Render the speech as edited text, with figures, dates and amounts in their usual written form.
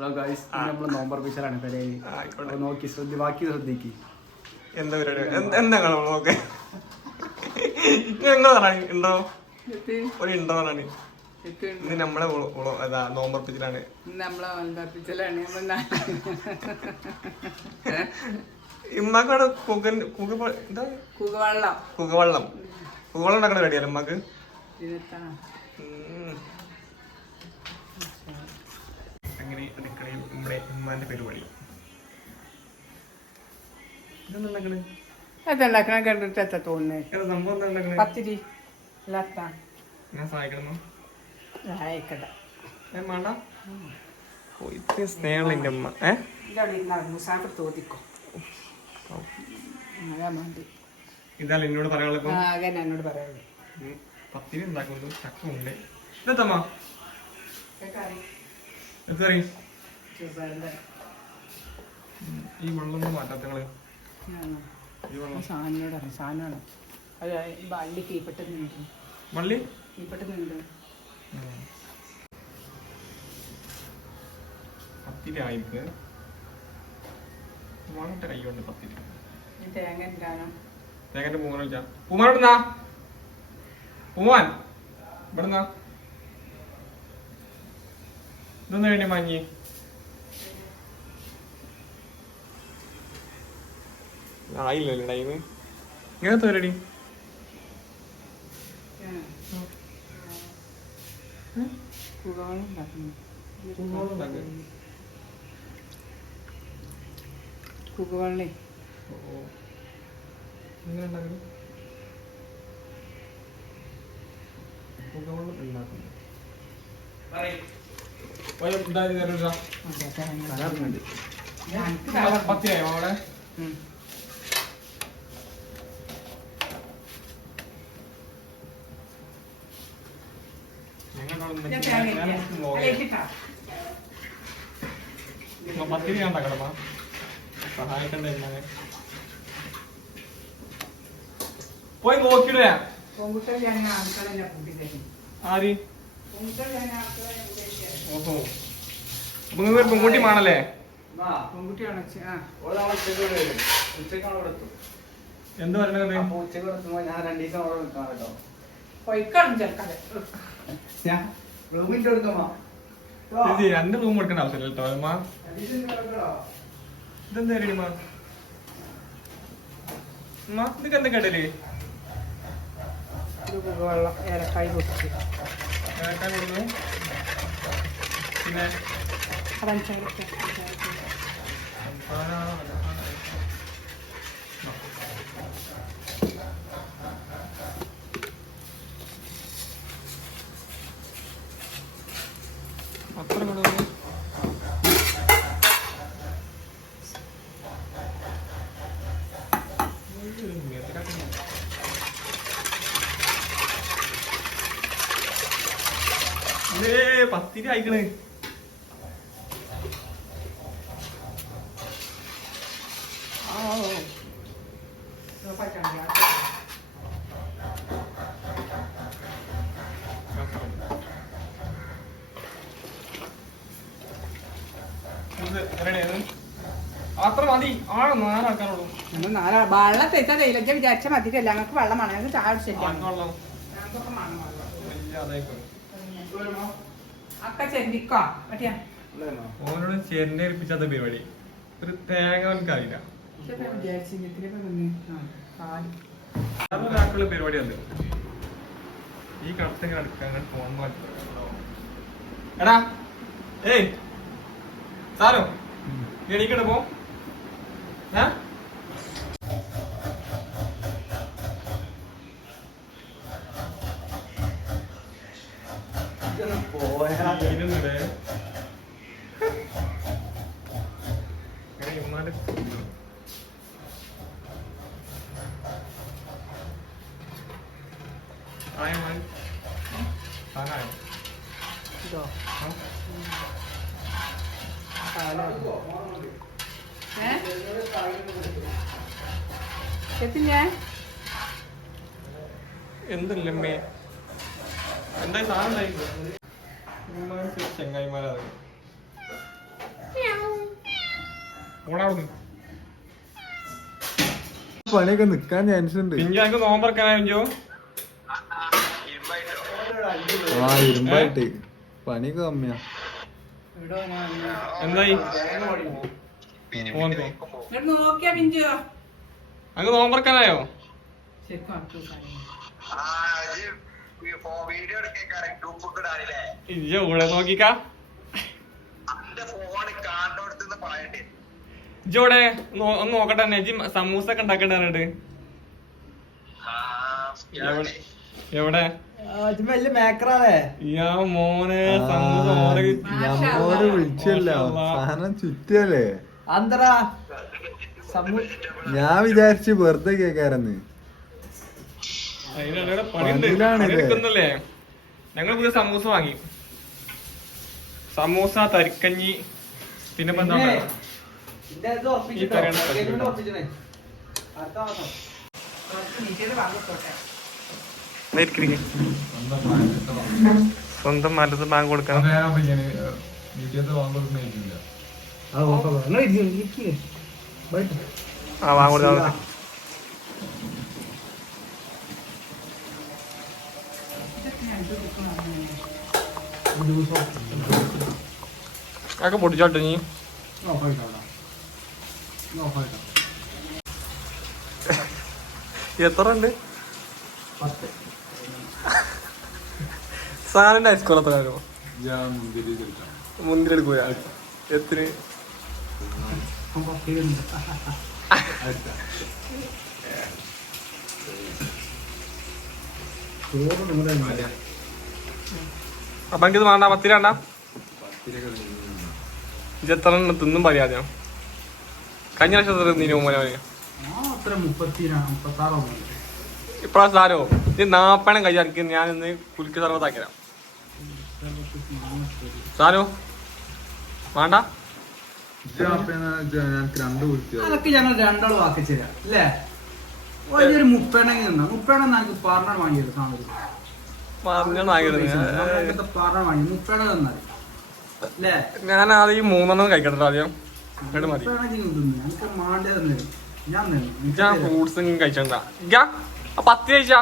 നമ്മള് നോമ്പർ പിശറാണ് നോക്കി ബാക്കി ശ്രദ്ധിക്ക്. എന്താ പരിപാടി? എന്താ നോക്കെ ഞങ്ങൾ ഉണ്ടോ ഒരു ഉണ്ടോ പറഞ്ഞാണ്. ഇത് നമ്മളെ നോമ്പർപ്പിച്ചിലാണ്. ഇമ്മക്കവിടെ കുകവെള്ളം ഉണ്ടാക്കണ റെഡിയല്ലേ ഉമ്മക്ക്? അങ്ങനെ അടുക്കളയിൽ നമ്മുടെ ഉമ്മാന്റെ പരിപാടി. അതുണ്ടാക്കണ കണ്ടിട്ട് എത്ര തോന്നുന്നേ? സംഭവം എന്താ ഉണ്ടാക്കണേ? പത്തിരി ഞാൻ സഹായിക്കണം. വേണ്ട സ്നേഹമുള്ള എന്റെ അമ്മ. തോന്നിക്കോ ഇതല്ല എന്നോട് പറയാനുള്ളത്. എന്നോട് പറയാനുള്ളൂ. പത്തിരി ഉണ്ടാക്കുന്നത് ചക്ക ഉണ്ട്. ഇതെത്തമ്മ എത്തറി ഈ വെള്ളം മാറ്റാത്തങ്ങള് സാധനമാണ് അത് വള്ളി കീപ്പെട്ടെന്നുണ്ട്. വള്ളി കീപ്പെട്ടെന്നുണ്ട്. പത്തിരി ആയിട്ട് വളരെ കൈകൊണ്ട് പത്തിരി. തേങ്ങന്റെ പൂമാൻ വിളിച്ചാ പൂമാൻ ഇവിടുന്നാ പൂമാൻ ഇവിടുന്നാ ഇതൊന്നും വേണ്ടി മാഞ്ഞി. ആയില്ലല്ലോ ടൈം. ഇങ്ങനത്തെ പരിപാടി കുകവെള്ളി എങ്ങനെ ഉണ്ടാക്കുന്നു? പത്തിരിയായോ അവിടെ? പത്തിരി ഉണ്ടാക്കണപ്പാ സഹായിക്കണ്ടേ? പോയി നോക്കിടേ. ആര് ഓഹോ നിങ്ങൾക്ക് പെൺകുട്ടി വേണല്ലേ? എന്ത് പറയണത്? ഞാൻ 2 ദിവസം അവിടെ നിൽക്കാം കേട്ടോ. രണ്ട് റൂം എടുക്കേണ്ട ആവശ്യമില്ല കേട്ടോ. അമ്മ ഇതെന്താ പരിപാടി? ഇതൊക്കെ എന്താ കേട്ടല്? വെള്ളം ഏലക്കായ് പൊടിച്ച് ഏലക്കായ് കൊടുക്കുന്നു. പിന്നെ അത്ര കൊടുക്കുന്നു. പത്തിരി അയക്കണേ. അത്ര മതി. ആണോ 4 ആൾക്കാരുള്ളൂ. വെള്ളം തേച്ചാൽ തേയിലൊക്കെ വിചാരിച്ചാൽ മതിയല്ല. ഞങ്ങൾക്ക് വെള്ളമാണ്. ഞങ്ങൾക്ക് ചായ അടിച്ചില്ല. ഓനോട് ചെറിയ ഏൽപ്പിച്ചാത്ത പരിപാടി. ഒരു തേങ്ങ എനിക്കറിയില്ല. ഒരാൾക്കുള്ള പരിപാടി അത്. ഈ കടത്തങ്ങനെ അടുക്കാൻ ഫോൺ എടാ ഏയ് സാരോ എണീക്കണ പോ. എന്തല്ലേ എന്തായി സാധനം ചെങ്ങായിമാരാ. ഓടാവുന്നു പണിയൊക്കെ നിക്കാൻ ചാൻസ് ഉണ്ട്. പിഞ്ചു എനിക്ക് നോമ്പറക്കാനാ പിഞ്ചു ആ ഇരുമ്പായിട്ട് പണിയൊക്കെ കമ്മിയാ. എന്തായി നോക്കിയാ പിഞ്ചു അങ്ങ് നോമ്പറക്കാനായോ ഇജ്ജ ഇവിടെ നോക്കിക്കാ ഇജ്ജോടെ ഒന്ന് നോക്കട്ടെ തന്നെ ഇജ്ജ് സമൂസ ഒക്കെ ഉണ്ടാക്കണ്ടേ എവിടെ വലിയ മേക്കറാണേ. യാ മോനെ സമൂസ നമ്മോട് വിളിച്ചല്ല സാധനം ചുറ്റിയല്ലേ. അന്തറാ ഞാൻ വിചാരിച്ചു വെറുതെ കേക്കാരെന്ന്. അതിനിടെ പണിയെടുക്കുന്നല്ലേ. ഞങ്ങൾ പുതിയ സമൂസ വാങ്ങി. സമൂസ തരിക്കഞ്ഞി പിന്നെ സ്വന്തം മലത്ത് ബാങ്ക് കൊടുക്കണം. ആ ബാങ്ക് കൊടുത്താൽ അതൊക്കെ പൊട്ടിച്ചോട്ടെ നീ. എത്ര ഉണ്ട് സാറിന്റെ ഹൈസ്കൂൾ എത്ര ആരോ മുന്തിരി എടുക്കൂല എത്ര അപ്പൊ എനിക്കിത് വേണ്ട. പത്തിരി വേണ്ട. ഇതെത്ര തിന്നും പറയാതെ കഴിഞ്ഞ വർഷം എത്ര തിന്നു മോനെ? ഇപ്രാവശ്യം ആരോ ഇത് 40 കഴിയാർക്ക് ഞാൻ ഇന്ന് കുലുക്കി സർവത്താക്കിരാം. സാരോ വേണ്ട. അതൊക്കെ ഞങ്ങൾ രണ്ടാളും ആക്കി തരാം അല്ലേ? ഒരു 30 നിന്നാ 30 നമുക്ക് പറഞ്ഞ വാങ്ങിയത് സാധനം പറഞ്ഞാണ് ആഗ്രഹം. പറഞ്ഞ വാങ്ങി 30 തന്നാൽ അല്ലേ? ഞാൻ ആദ്യം ഈ 3 കഴിക്കട്ടെ ആദ്യം. എന്നിട്ട് മതി. എനിക്ക് മാണ്ടേ തന്നെ ഞാൻ ഫ്രൂട്ട്സ് കഴിച്ചണ്ട. 10 കഴിച്ചാ